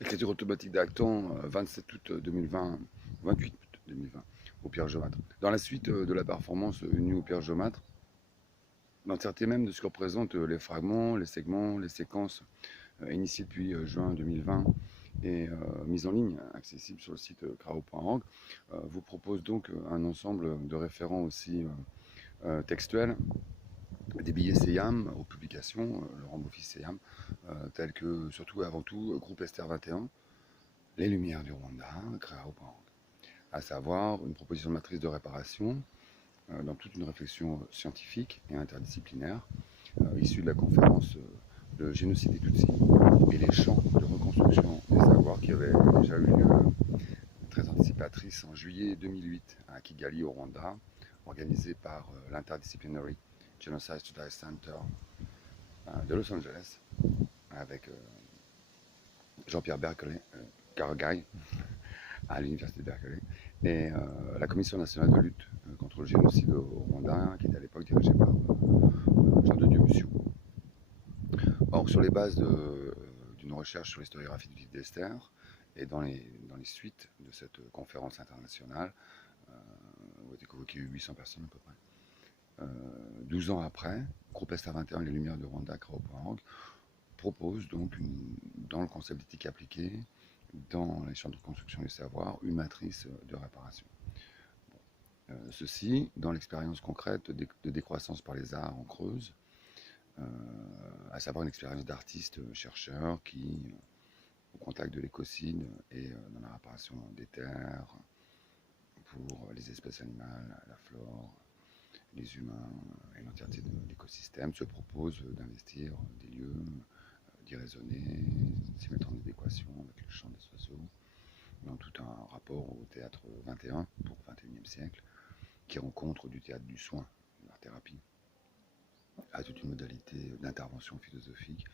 Écriture automatique d'actant, 27 août 2020, 28 août 2020, au Pierre Jaumâtre. Dans la suite de la performance nue au Pierre Jaumâtre, l'entièreté même de ce que représentent les fragments, les segments, les séquences initiées depuis juin 2020 et mise en ligne, accessible sur le site crao.org, vous propose donc un ensemble de référents aussi textuels, des billets SEAM aux publications, Laurent Boffy SEAM, tels que, surtout et avant tout, Groupe Esther 21, Les Lumières du Rwanda, crao.org, à savoir une proposition de matrice de réparation dans toute une réflexion scientifique et interdisciplinaire issue de la conférence Le génocide des Tutsis et les champs de reconstruction des savoirs qui avaient déjà eu lieu, très anticipatrice, en juillet 2008 à Kigali au Rwanda, organisée par l'Interdisciplinary Genocide Studies Center de Los Angeles, avec Jean-Pierre Berkeley, Karagai, à l'université de Berkeley, et la Commission nationale de lutte contre le génocide au Rwanda, qui était à l'époque dirigée par Jean de Dieu Mussou. Or, sur les bases d'une recherche sur l'historiographie du livre d'Esther, et dans les suites de cette conférence internationale, où étaient convoquées 800 personnes à peu près, 12 ans après, Groupe Esther 21, Les Lumières de Rwanda, crao.org, propose donc, dans le concept d'éthique appliquée, dans les champs de construction du savoir, une matrice de réparation. Ceci, dans l'expérience concrète de décroissance par les arts en Creuse, à savoir une expérience d'artistes chercheurs qui, au contact de l'écocide et dans la réparation des terres, pour les espèces animales, la flore, les humains et l'entièreté de l'écosystème, se proposent d'investir des lieux, d'y raisonner, s'y mettre en adéquation avec le chant des oiseaux, dans tout un rapport au théâtre 21 pour le 21e siècle, qui rencontre du théâtre du soin, de l'art thérapie, à toute une modalité d'intervention philosophique,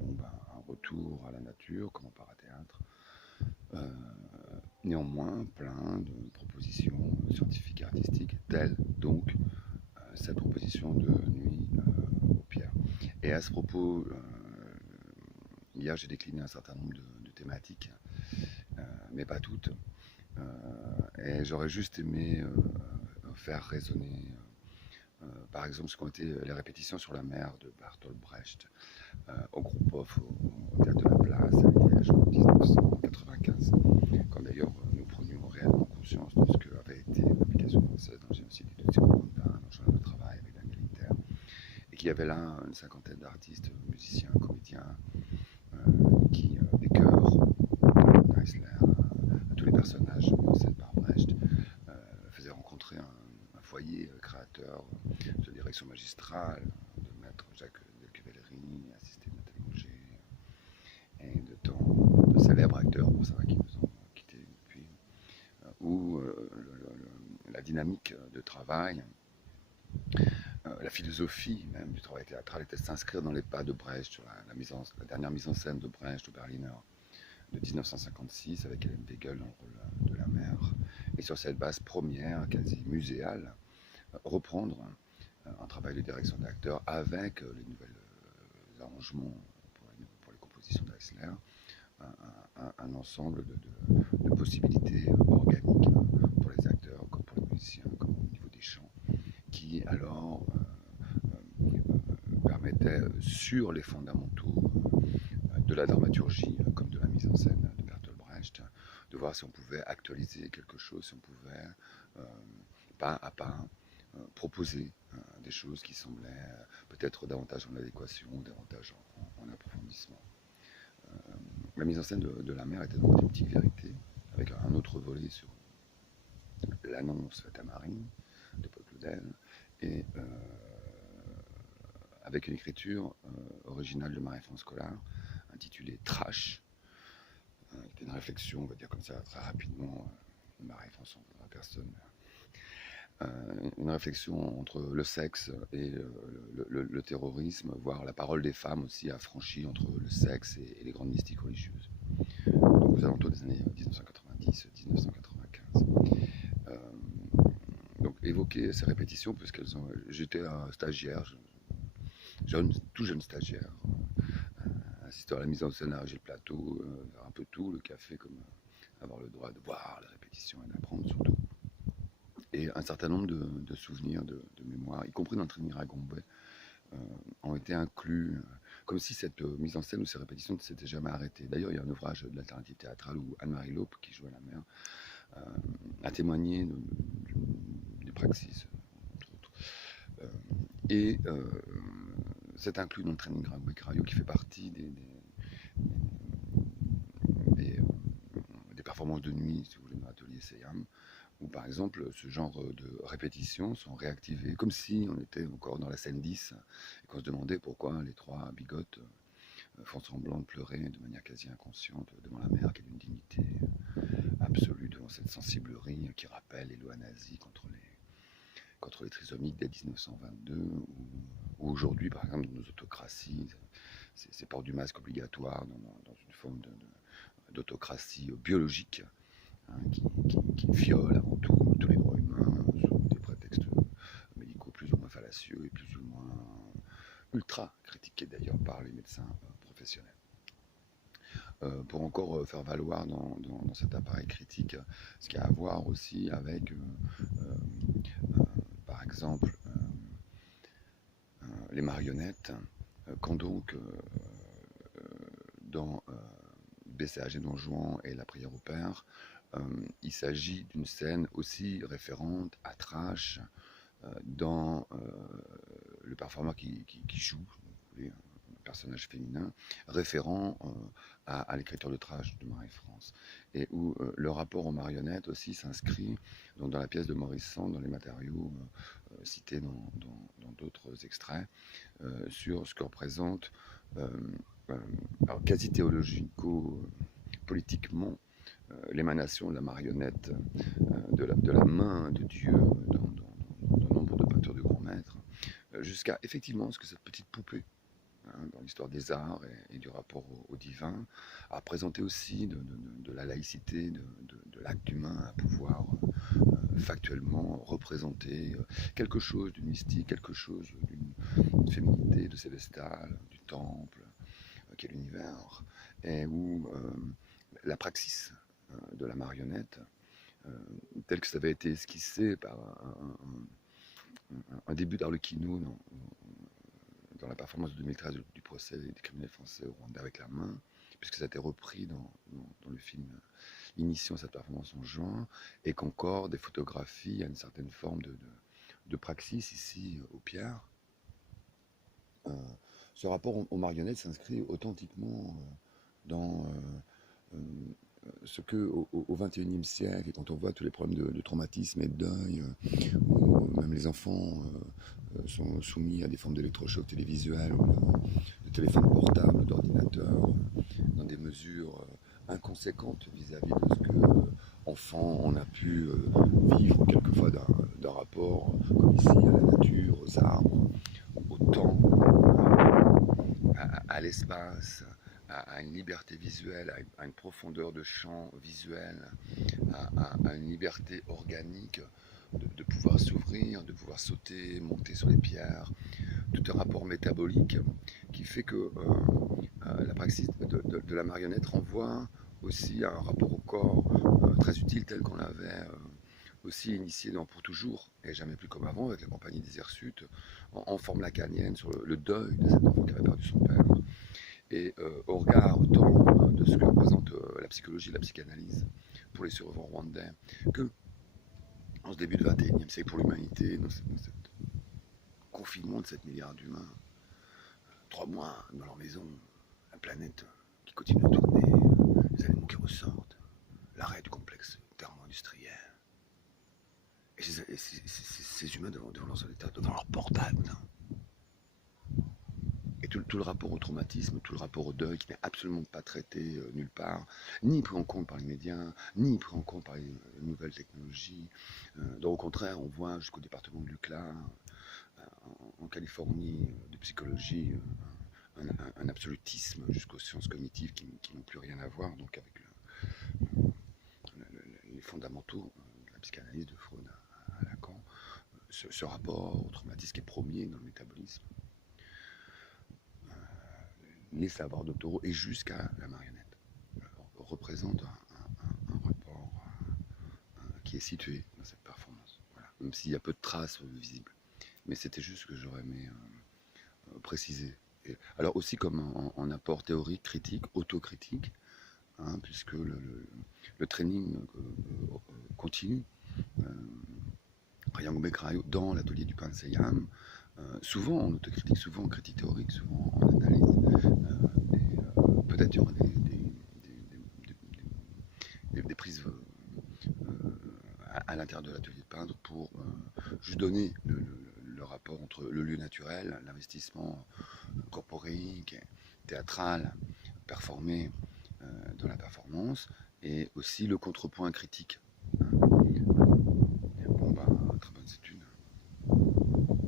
un retour à la nature comme au parathéâtre, néanmoins plein de propositions scientifiques et artistiques, telles donc cette proposition de nuit aux pierres. Et à ce propos, hier j'ai décliné un certain nombre de thématiques, mais pas toutes, et j'aurais juste aimé faire résonner par exemple ce qu'ont été les répétitions sur la mer de Bertolt Brecht au groupe off au Théâtre de la Place à Liège en 1995, quand d'ailleurs nous prenions réellement conscience de ce qu'avait été l'application française dans le génocide des Tutsis au Rwanda, dans le journal de travail avec Daniel Inter, et qu'il y avait là une cinquantaine d'artistes, musiciens, comédiens, des chœurs, Geisler, à tous les personnages mis en scène par Brecht, faisaient rencontrer un foyer créateur de direction magistrale de maître Jacques Delcuvellery, assisté de Nathalie Auger, et de tant de célèbres acteurs, pour certains qui nous ont quittés depuis, où la dynamique de travail, la philosophie même du travail théâtral était de s'inscrire dans les pas de Brecht, sur la dernière mise en scène de Brecht au Berliner de 1956, avec Hélène Weigel dans le rôle de la mère, et sur cette base première, quasi muséale, reprendre un travail de direction d'acteur avec les nouveaux arrangements pour les compositions d'Eisler, un ensemble de possibilités organiques pour les acteurs, comme pour les musiciens, comme au niveau des chants, qui alors permettaient, sur les fondamentaux de la dramaturgie comme de la mise en scène de Bertolt Brecht, de voir si on pouvait actualiser quelque chose, si on pouvait pas à pas proposer des choses qui semblaient peut-être davantage en adéquation, davantage en approfondissement. La mise en scène de la mer était donc une petite vérité, avec un autre volet sur l'annonce faite à Marine de Paul Claudel, et avec une écriture originale de Marie-France Collard, intitulée Trash, qui était une réflexion, on va dire comme ça, très rapidement, Marie-France en voudra personne, une réflexion entre le sexe et le terrorisme, voire la parole des femmes aussi affranchie entre le sexe et les grandes mystiques religieuses. Donc aux alentours des années 1990-1995. Donc évoquer ces répétitions, puisqu'elles ont. J'étais un stagiaire, tout jeune stagiaire, l'histoire, la mise en scène, le plateau, faire un peu tout, le café, comme avoir le droit de voir la répétition et d'apprendre surtout. Et un certain nombre de souvenirs, de mémoires, y compris dans le training Ragombe, ont été inclus, comme si cette mise en scène ou ces répétitions ne s'étaient jamais arrêtées. D'ailleurs, il y a un ouvrage de l'alternative théâtrale où Anne-Marie Laupe, qui jouait la mère, a témoigné des praxis, entre autres. Et c'est inclus dans le training Ragombe Crayo, qui fait partie des performances de nuit, si vous voulez, dans l'atelier Seyam, où par exemple ce genre de répétitions sont réactivées, comme si on était encore dans la scène 10 et qu'on se demandait pourquoi les trois bigotes font semblant de pleurer de manière quasi inconsciente devant la mer, qui est d'une dignité absolue, devant cette sensiblerie qui rappelle les lois nazies contre les trisomiques dès 1922, ou aujourd'hui par exemple dans nos autocraties, c'est port du masque obligatoire dans une forme d'autocratie biologique, hein, qui viole avant tout tous les droits humains sous des prétextes médicaux plus ou moins fallacieux et plus ou moins ultra critiqués d'ailleurs par les médecins professionnels. Pour encore faire valoir dans cet appareil critique ce qui a à voir aussi avec, par exemple, les marionnettes, quand donc dans BCAG Don Juan et la prière au Père, il s'agit d'une scène aussi référente à Trash dans le performeur qui joue, un personnage féminin, référent à l'écriture de Trash de Marie-France, et où le rapport aux marionnettes aussi s'inscrit dans la pièce de Maurice Sand, dans les matériaux cités dans d'autres extraits, sur ce que représente alors quasi théologico-politiquement l'émanation de la marionnette, de la main de Dieu dans nombre de peintures de grands maîtres, jusqu'à effectivement ce que cette petite poupée, hein, dans l'histoire des arts et du rapport au divin, a présenté aussi de la laïcité, de l'acte humain à pouvoir factuellement représenter quelque chose d'une mystique, quelque chose d'une féminité, de célestal, du temple, qui est l'univers, et où la praxis de la marionnette, tel que ça avait été esquissé par un début d'Arlecchino dans la performance de 2013 du procès des criminels français au Rwanda avec la main, puisque ça a été repris dans le film initiant cette performance en juin, et qu'encore des photographies, il y a une certaine forme de praxis ici au Pierre. Ce rapport aux marionnettes s'inscrit authentiquement dans ce que au XXIe siècle, et quand on voit tous les problèmes de traumatisme et de deuil, où même les enfants sont soumis à des formes d'électrochocs télévisuels, ou de téléphones portables, d'ordinateurs, dans des mesures inconséquentes vis-à-vis de ce que enfant on a pu vivre quelquefois d'un rapport, comme ici, à la nature, aux arbres, au temps, à l'espace, à une liberté visuelle, à une profondeur de champ visuel, à une liberté organique de pouvoir s'ouvrir, de pouvoir sauter, monter sur les pierres, tout un rapport métabolique qui fait que la praxis de la marionnette renvoie aussi à un rapport au corps très utile tel qu'on l'avait aussi initié dans Pour Toujours et Jamais Plus Comme Avant avec la compagnie des Hirsutes en forme lacanienne sur le deuil de cet enfant qui avait perdu son père, et au regard autant de ce que représente la psychologie et la psychanalyse pour les survivants rwandais que en ce début du XXIe siècle pour l'humanité, dans ce confinement de 7 milliards d'humains, 3 mois dans leur maison, la planète qui continue à tourner, les animaux qui ressortent, l'arrêt du complexe thermo-industriel. Et ces humains devant leur solitaire, devant leur portable. Et tout le rapport au traumatisme, tout le rapport au deuil qui n'est absolument pas traité nulle part, ni pris en compte par les médias, ni pris en compte par les nouvelles technologies. Donc au contraire, on voit jusqu'au département de l'UCLA, en Californie, de psychologie, un absolutisme jusqu'aux sciences cognitives qui n'ont plus rien à voir donc avec les fondamentaux de la psychanalyse de Freud à Lacan, ce rapport au traumatisme qui est premier dans le métabolisme. les savoirs doctoraux et jusqu'à la marionnette représente un rapport qui est situé dans cette performance. Voilà. Même s'il y a peu de traces visibles. Mais c'était juste ce que j'aurais aimé préciser. Et, alors aussi comme en apport théorique, critique, autocritique, hein, puisque le training continue. Ryan Gobekhaï dans l'atelier du Pan Seyam, souvent en autocritique, souvent en critique théorique, souvent en analyse. Peut-être il y aura des prises à l'intérieur de l'atelier de peintre pour juste donner le rapport entre le lieu naturel, l'investissement corporique, théâtral, performé dans la performance, et aussi le contrepoint critique. Bon, bah, très bonne étude.